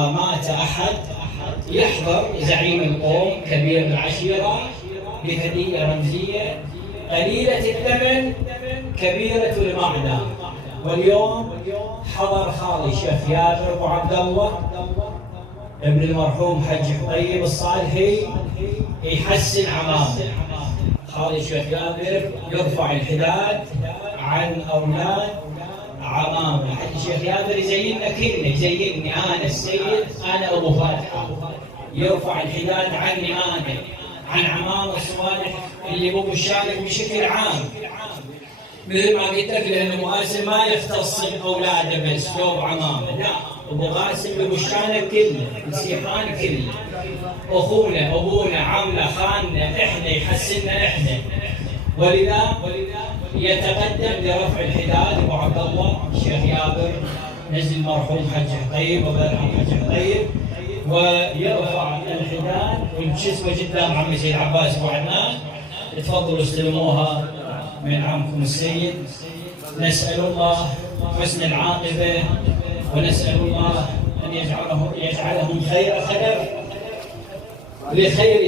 مات أحد يحضر زعيم القوم كبير العشيرة بهدية رمزية قليلة الثمن كبيرة المعنى. واليوم حضر خالي الشيخ ياسر أبو عبد الله ابن المرحوم حج طيب الصالحي يحسن عمامه. خالي الشيخ ياسر يرفع الحداد عن أولاد عمامه. حج الشيخ ياسر يزيننا كلنا، يزينني أنا السيد، أنا أبو فاتحة، يرفع الحداد عني أنا عن عمام الصالح اللي مو بالشارك بشكل عام. مثل ما قلت لك، لأن أبو قاسم ما يختص بأولاده بس لو بعمامه، لا، أبو قاسم ببشانه كله، مسيحان كله، أخونا أبونا عمنا خاننا إحنا، يحسننا إحنا. ولذا يتقدم لرفع الحداد أبو عبد الله الشيخ يابر نزل المرحوم حج طيب وبرحم حج طيب، ويرفع الحداد والجسم قدام عمي سيد عباس ابو عدنان. تفضلوا استلموها من عمكم السيد. نسأل الله حسن العاقبة، ونسأل الله أن يجعلهم خير خلف لخير